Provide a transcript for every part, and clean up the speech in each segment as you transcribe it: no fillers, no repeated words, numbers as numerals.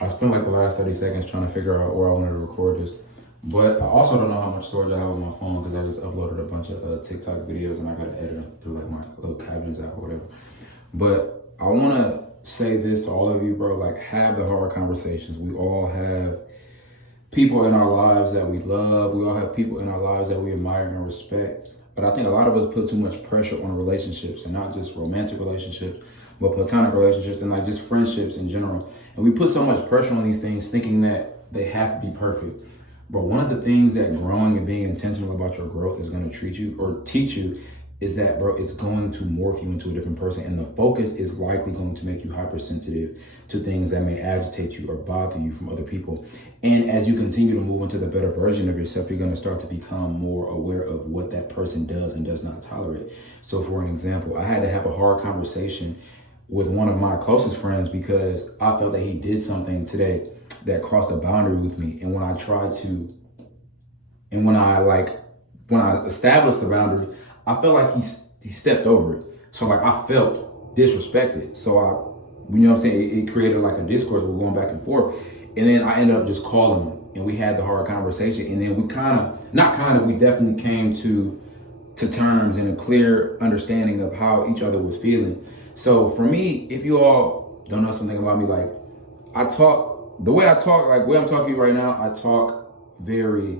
I spent like the last 30 seconds trying to figure out where I wanted to record this. But I also don't know how much storage I have on my phone because I just uploaded a bunch of TikTok videos and I got to edit them through like my little captions app or whatever. But I want to say this to all of you, bro. Like, have the hard conversations. We all have people in our lives that we love. We all have people in our lives that we admire and respect. But I think a lot of us put too much pressure on relationships, and not just romantic relationships, but platonic relationships and like just friendships in general. And we put so much pressure on these things thinking that they have to be perfect. But one of the things that growing and being intentional about your growth is going to treat you or teach you is that, bro, it's going to morph you into a different person. And the focus is likely going to make you hypersensitive to things that may agitate you or bother you from other people. And as you continue to move into the better version of yourself, you're going to start to become more aware of what that person does and does not tolerate. So for an example, I had to have a hard conversation with one of my closest friends because I felt that he did something today that crossed a boundary with me. And when I established the boundary, I felt like he stepped over it. So like I felt disrespected. So you know what I'm saying? It created like a discourse. We're going back and forth. And then I ended up just calling him and we had the hard conversation. And then we definitely came to terms and a clear understanding of how each other was feeling. So for me, if you all don't know something about me, like the way I'm talking to you right now, I talk very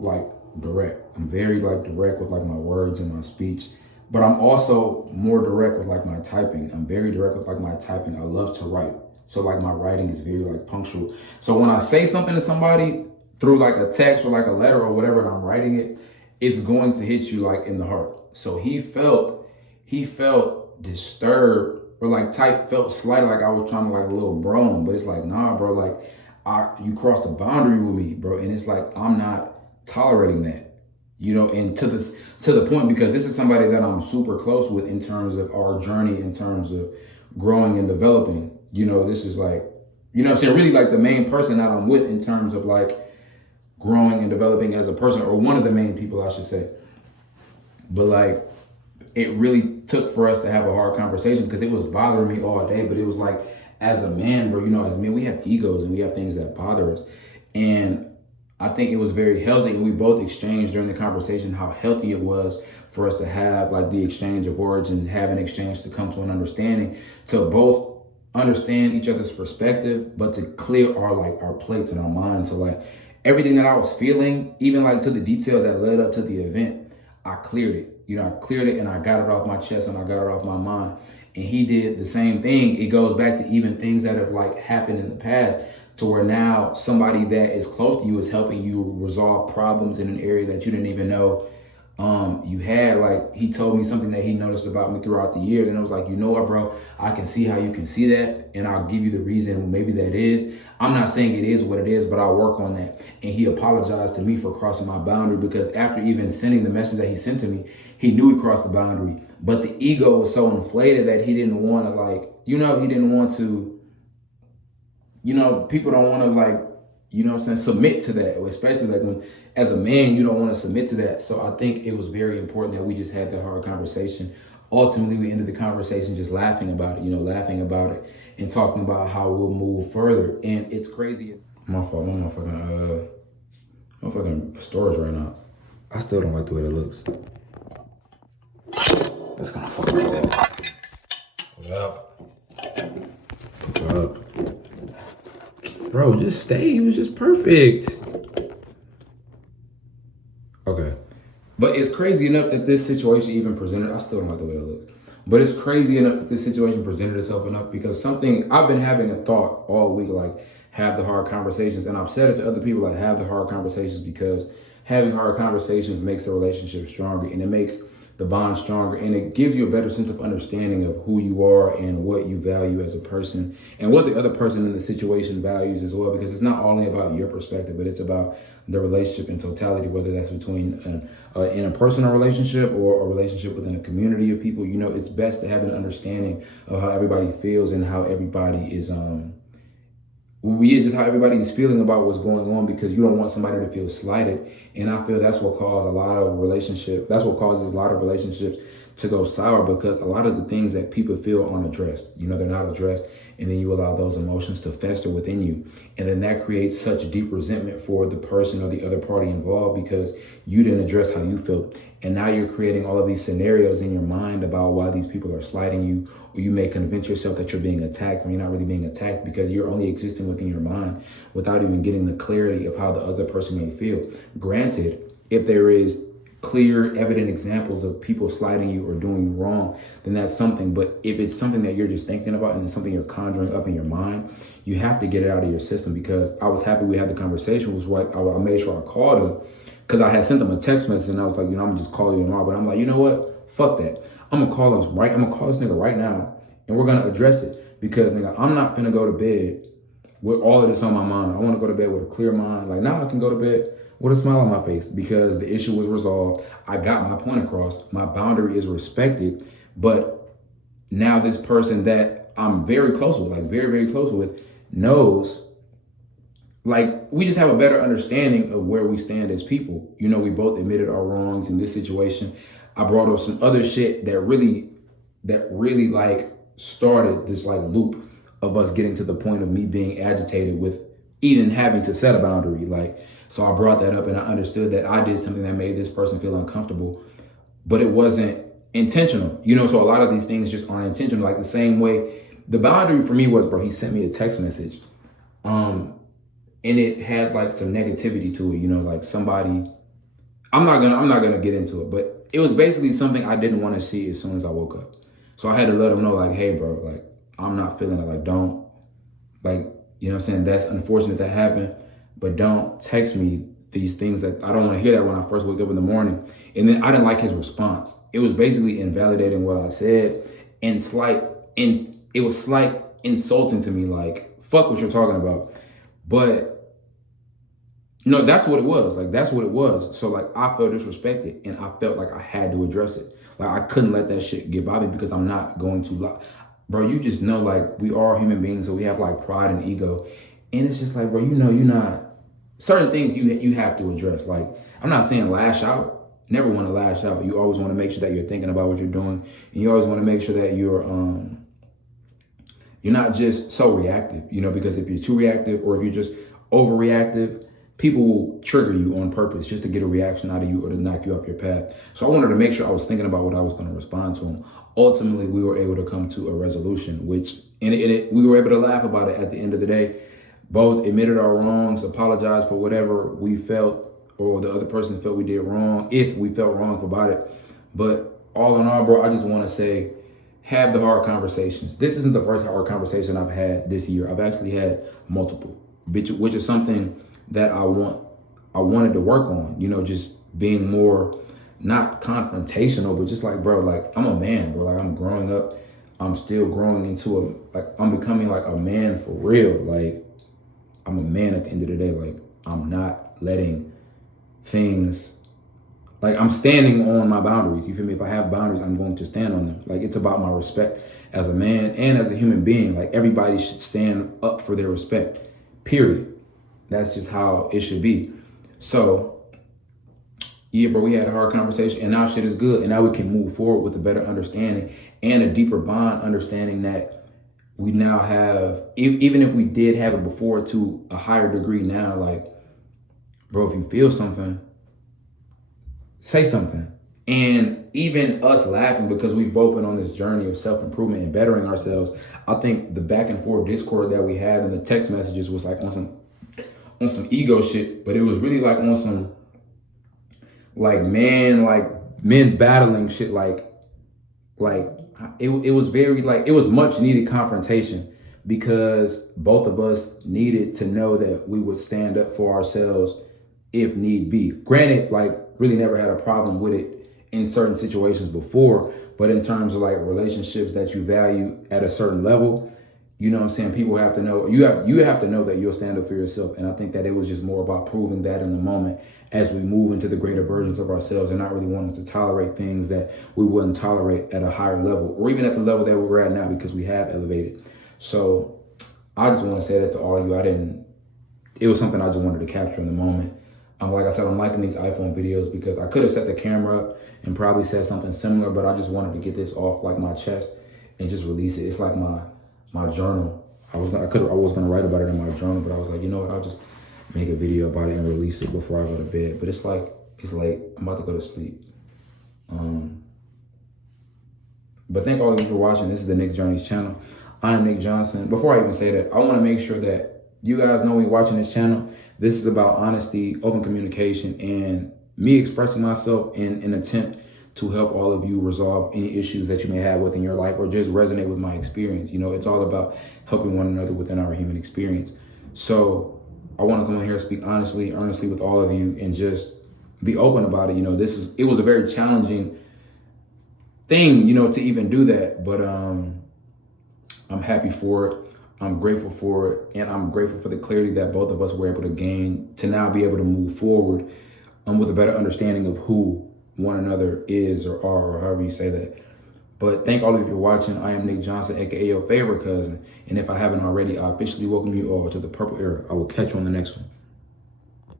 like direct. I'm very like direct with like my words and my speech, but I'm also more direct with like my typing. I'm very direct with like my typing. I love to write. So like my writing is very like punctual. So when I say something to somebody through like a text or like a letter or whatever, and I'm writing it, it's going to hit you like in the heart. So he felt disturbed or like felt slighted, like I was trying to like a little bro him, but it's like, nah, bro, like you crossed a boundary with me, bro. And it's like, I'm not tolerating that, you know, and to the point, because this is somebody that I'm super close with in terms of our journey, in terms of growing and developing, you know, this is like, you know what I'm saying? Really like the main person that I'm with in terms of like growing and developing as a person, or one of the main people I should say. But like, it really took for us to have a hard conversation because it was bothering me all day. But it was like, as a man, bro, you know, as men, we have egos and we have things that bother us. And I think it was very healthy. And we both exchanged during the conversation how healthy it was for us to have like the exchange of words and have an exchange to come to an understanding, to both understand each other's perspective, but to clear our plates and our minds. So like everything that I was feeling, even like to the details that led up to the event, I cleared it. You know, I cleared it and I got it off my chest and I got it off my mind. And he did the same thing. It goes back to even things that have like happened in the past, to where now somebody that is close to you is helping you resolve problems in an area that you didn't even know you had. Like he told me something that he noticed about me throughout the years, and it was like, you know what, bro, I can see how you can see that, and I'll give you the reason maybe that is. I'm not saying it is what it is, but I'll work on that. And he apologized to me for crossing my boundary, because after even sending the message that he sent to me, he knew he crossed the boundary, but the ego was so inflated that he didn't want to he didn't want to, people don't want to submit to that, especially like when, as a man, you don't want to submit to that. So I think it was very important that we just had that hard conversation. Ultimately, we ended the conversation just laughing about it and talking about how we'll move further. And it's crazy. My fault, my motherfucking storage right now. I still don't like the way it looks. That's gonna fuck me up. What up? What up? Bro, just stay. It was just perfect. Okay. But it's crazy enough that this situation even presented. I still don't like the way it looks. But it's crazy enough that this situation presented itself enough, because something I've been having a thought all week, like have the hard conversations. And I've said it to other people, like have the hard conversations, because having hard conversations makes the relationship stronger, and it makes the bond stronger, and it gives you a better sense of understanding of who you are and what you value as a person, and what the other person in the situation values as well, because it's not only about your perspective, but it's about the relationship in totality, whether that's between an interpersonal relationship or a relationship within a community of people. You know, it's best to have an understanding of how everybody feels and how everybody is just how everybody is feeling about what's going on, because you don't want somebody to feel slighted. And I feel that's what causes a lot of relationships to go sour, because a lot of the things that people feel aren't addressed. You know, they're not addressed. and then you allow those emotions to fester within you. And then that creates such deep resentment for the person or the other party involved because you didn't address how you felt. And now you're creating all of these scenarios in your mind about why these people are slighting you, or you may convince yourself that you're being attacked when you're not really being attacked because you're only existing within your mind without even getting the clarity of how the other person may feel. Granted, if there is clear, evident examples of people slighting you or doing you wrong, then that's something. But if it's something that you're just thinking about and it's something you're conjuring up in your mind, you have to get it out of your system. Because I was happy we had the conversation, was what I made sure I called him, because I had sent him a text message and I was like, I'm gonna just call you tomorrow. But I'm like, you know what? Fuck that. I'm gonna call him right. I'm gonna call this nigga right now and we're gonna address it. Because nigga, I'm not finna go to bed with all of this on my mind. I want to go to bed with a clear mind. Like now I can go to bed with a smile on my face because the issue was resolved. I got my point across. My boundary is respected. But now this person that I'm very close with, like very, very close with, knows, like, we just have a better understanding of where we stand as people. We both admitted our wrongs in this situation. I brought up some other shit that really like started this like loop of us getting to the point of me being agitated with even having to set a boundary. Like, so I brought that up and I understood that I did something that made this person feel uncomfortable, but it wasn't intentional. So a lot of these things just aren't intentional. Like the same way, the boundary for me was, bro, he sent me a text message. And it had like some negativity to it, like somebody, I'm not gonna get into it, but it was basically something I didn't want to see as soon as I woke up. So I had to let him know, like, hey bro, like, I'm not feeling it. Like, don't, like, you know what I'm saying? That's unfortunate that happened, but don't text me these things that I don't want to hear that when I first wake up in the morning. And then I didn't like his response. It was basically invalidating what I said and it was slight insulting to me, like, fuck what you're talking about. But that's what it was. Like, that's what it was. So like, I felt disrespected and I felt like I had to address it. Like, I couldn't let that shit get by me because I'm not going to lie. Bro, you just know, like, we are human beings, so we have like pride and ego. And it's just like, bro, you're not, certain things you have to address. Like, I'm not saying lash out. Never want to lash out. You always want to make sure that you're thinking about what you're doing. And you always want to make sure that you're not just so reactive, because if you're too reactive or if you're just overreactive, people will trigger you on purpose just to get a reaction out of you or to knock you off your path. So I wanted to make sure I was thinking about what I was going to respond to him. Ultimately, we were able to come to a resolution, we were able to laugh about it at the end of the day. Both admitted our wrongs, apologized for whatever we felt or the other person felt we did wrong, if we felt wrong about it. But all in all, bro, I just want to say, have the hard conversations. This isn't the first hard conversation I've had this year. I've actually had multiple, which is something that I wanted to work on, just being more, not confrontational, but just like, bro, like, I'm a man, bro. Like, I'm growing up. I'm still growing into I'm becoming like a man for real. Like, I'm a man at the end of the day. Like, I'm not letting things, like, I'm standing on my boundaries. You feel me? If I have boundaries, I'm going to stand on them. Like, it's about my respect as a man and as a human being. Like, everybody should stand up for their respect, period. That's just how it should be. So, yeah, bro, we had a hard conversation and now shit is good. And now we can move forward with a better understanding and a deeper bond, understanding that we now have, even if we did have it before to a higher degree now, like, bro, if you feel something, say something. And even us laughing because we've both been on this journey of self-improvement and bettering ourselves. I think the back and forth Discord that we had and the text messages was like on some ego shit, but it was really like on some like men battling shit. Like it was very like, it was much needed confrontation because both of us needed to know that we would stand up for ourselves if need be. Granted, like, really never had a problem with it in certain situations before, but in terms of like relationships that you value at a certain level, you know what I'm saying? People have to know, you have to know that you'll stand up for yourself. And I think that it was just more about proving that in the moment as we move into the greater versions of ourselves and not really wanting to tolerate things that we wouldn't tolerate at a higher level or even at the level that we're at now because we have elevated. So I just want to say that to all of you. It was something I just wanted to capture in the moment. Like I said, I'm liking these iPhone videos because I could have set the camera up and probably said something similar, but I just wanted to get this off like my chest and just release it. It's like my journal I was gonna write about it in my journal, but I was like, you know what, I'll just make a video about it and release it before I go to bed. But it's like, it's late. I'm about to go to sleep. But thank all of you for watching. This is the Nick Journeys channel. I'm Nick Johnson. Before I even say that, I want to make sure that you guys know when you're watching this channel, this is about honesty, open communication, and me expressing myself in an attempt to help all of you resolve any issues that you may have within your life or just resonate with my experience. You know, it's all about helping one another within our human experience. So I want to come on here and speak honestly, earnestly with all of you and just be open about it. You know, it was a very challenging thing, you know, to even do that. But I'm happy for it. I'm grateful for it. And I'm grateful for the clarity that both of us were able to gain to now be able to move forward with a better understanding of who one another is or are, or however you say that. But thank all of you for watching. I am Nick Johnson, aka your favorite cousin. And if I haven't already, I officially welcome you all to the Purple Era. I will catch you on the next one.